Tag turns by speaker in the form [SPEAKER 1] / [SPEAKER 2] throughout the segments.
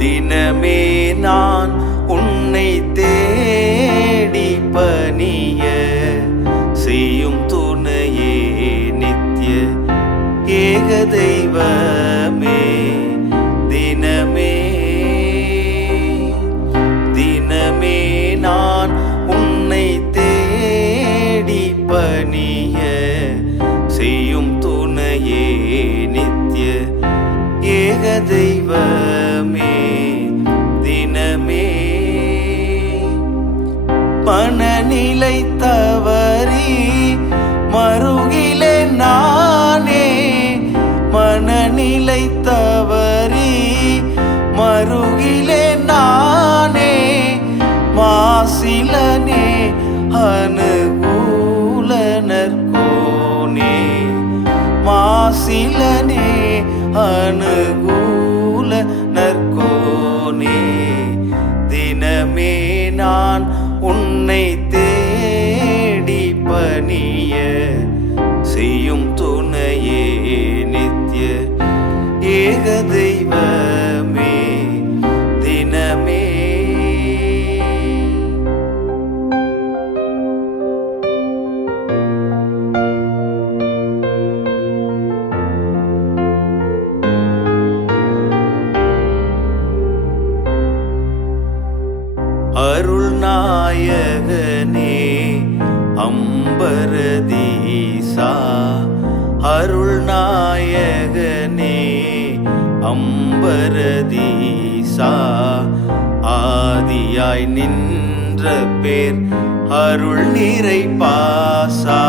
[SPEAKER 1] தினமே நான் உன்னை தேடி பணிய செய்யும் துணையே நித்திய ஏக தெய்வமே. தினமே தினமே நான் உன்னை தேடி பணிய செய்யும் துணையே நித்திய ஏக தெய்வமே. நிலை தவறி மருகிலே நானே மனநிலை தவறி மருகிலே நானே மாசிலனே அனுகூலனற்கோனே மாசிலனே அனுகூ பணிய செய்யும் அம்பரதீசா அருள் நாயகனே அம்பரதீசா. ஆதியாய் நின்ற பேர் அருள் நிறை பாசா.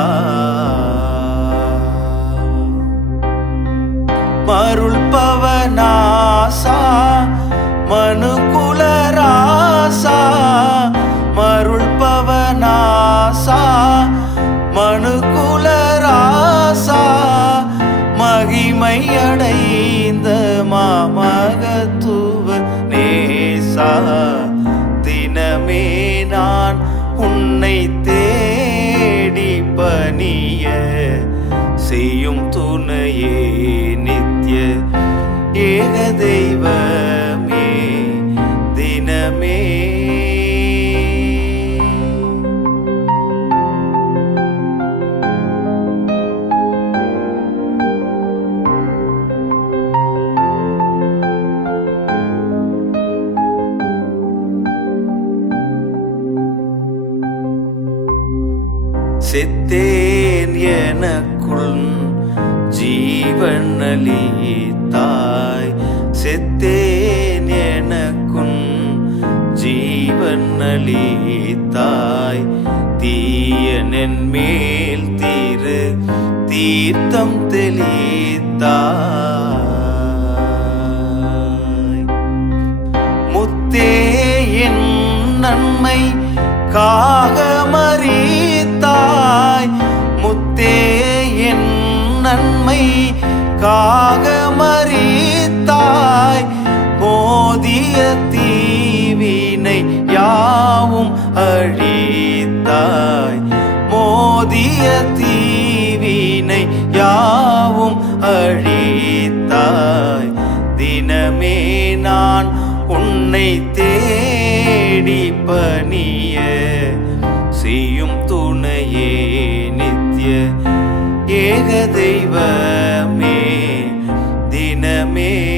[SPEAKER 1] மகத்துவ நேசா. தினமே நான் உன்னை தேடி பணிய செய்யும் துணையே நித்ய ஏக தெய்வமே செத்தேன் எனக்குள் ஜீவன் அளித்தாய் செத்தேன் எனக்குன் ஜீவன் அளித்தாய் தீயனென் மேல் தீரு தீர்த்தம் தெளித்தாய். முத்தே என் நன்மை காகமறித்தாய் காகமறித்தாய் மோதிய தீவினை யாவும் அழித்தாய். மோதிய தீவினை யாவும் அழித்தாய். தினமே நான் உன்னை தேடி பணிய செய்யும் துணையே நித்ய ஏக தெய்வமே. enemy.